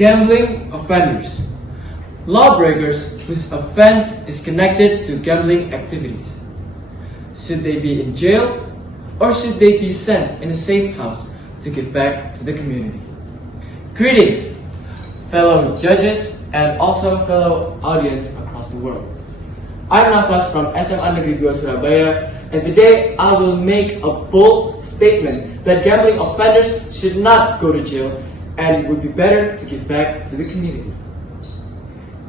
Gambling offenders. Lawbreakers whose offense is connected to gambling activities. Should they be in jail or should they be sent in a safe house to give back to the community? Greetings, fellow judges and also fellow audience across the world. I'm Nafas from SMA Negeri Surabaya, and today I will make a bold statement that gambling offenders should not go to jail and would be better to give back to the community.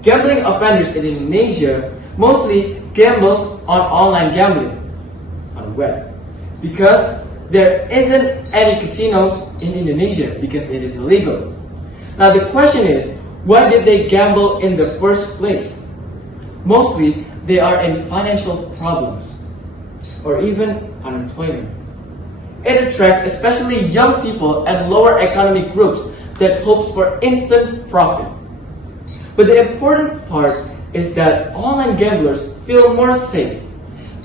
Gambling offenders in Indonesia mostly gambles on online gambling on the web because there isn't any casinos in Indonesia because it is illegal. Now the question is, why did they gamble in the first place? Mostly they are in financial problems or even unemployment. It attracts especially young people and lower economic groups that hopes for instant profit. But the important part is that online gamblers feel more safe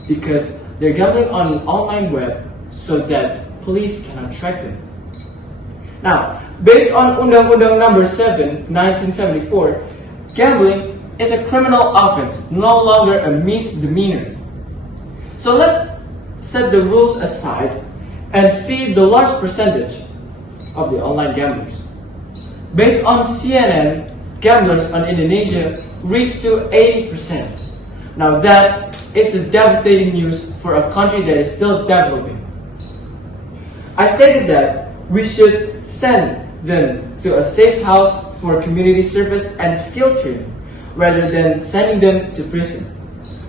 because they're gambling on an online web so that police cannot track them. Now, based on Undang-Undang Number 7, 1974, gambling is a criminal offense, no longer a misdemeanor. So let's set the rules aside and see the large percentage of the online gamblers. Based on CNN, gamblers on Indonesia reach to 80%. Now that is a devastating news for a country that is still developing. I stated that we should send them to a safe house for community service and skill training rather than sending them to prison.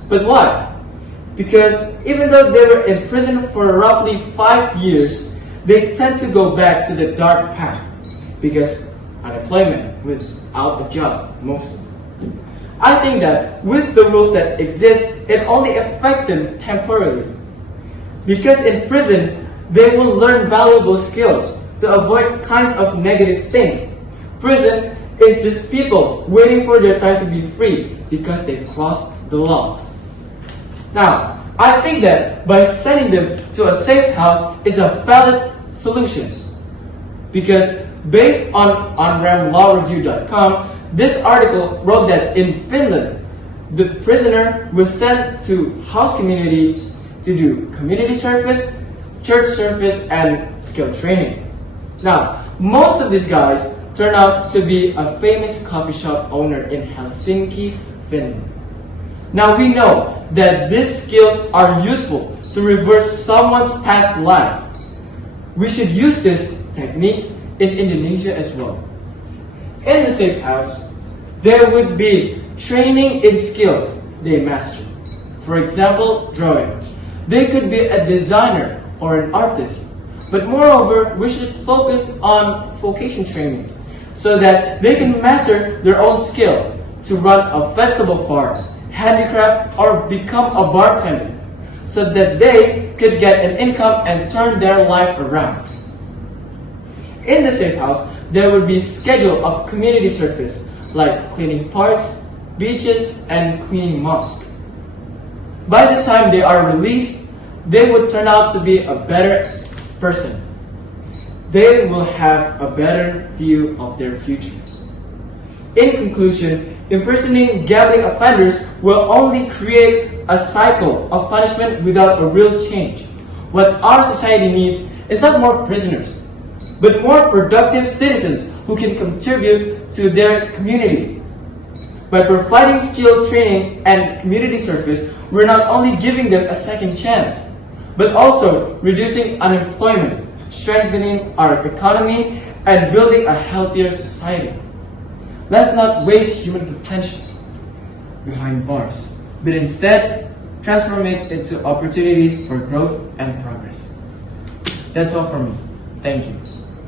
But why? Because even though they were in prison for roughly 5 years, they tend to go back to the dark path because unemployment without a job mostly. I think that with the rules that exist, it only affects them temporarily. Because in prison, they will learn valuable skills to avoid kinds of negative things. Prison is just people waiting for their time to be free because they crossed the law. Now, I think that by sending them to a safe house is a valid solution. Because based on onramlawreview.com, this article wrote that in Finland, the prisoner was sent to house community to do community service, church service, and skill training. Now, most of these guys turn out to be a famous coffee shop owner in Helsinki, Finland. Now we know that these skills are useful to reverse someone's past life. We should use this technique in Indonesia as well. In the safe house, there would be training in skills they master. For example, drawing. They could be a designer or an artist. But moreover, we should focus on vocation training so that they can master their own skill to run a vegetable farm, handicraft, or become a bartender so that they could get an income and turn their life around. In the safe house, there would be a schedule of community service like cleaning parks, beaches, and cleaning mosques. By the time they are released, they would turn out to be a better person. They will have a better view of their future. In conclusion, imprisoning gambling offenders will only create a cycle of punishment without a real change. What our society needs is not more prisoners, but more productive citizens who can contribute to their community. By providing skill training and community service, we're not only giving them a second chance, but also reducing unemployment, strengthening our economy, and building a healthier society. Let's not waste human potential behind bars, but instead transform it into opportunities for growth and progress. That's all from me. Thank you.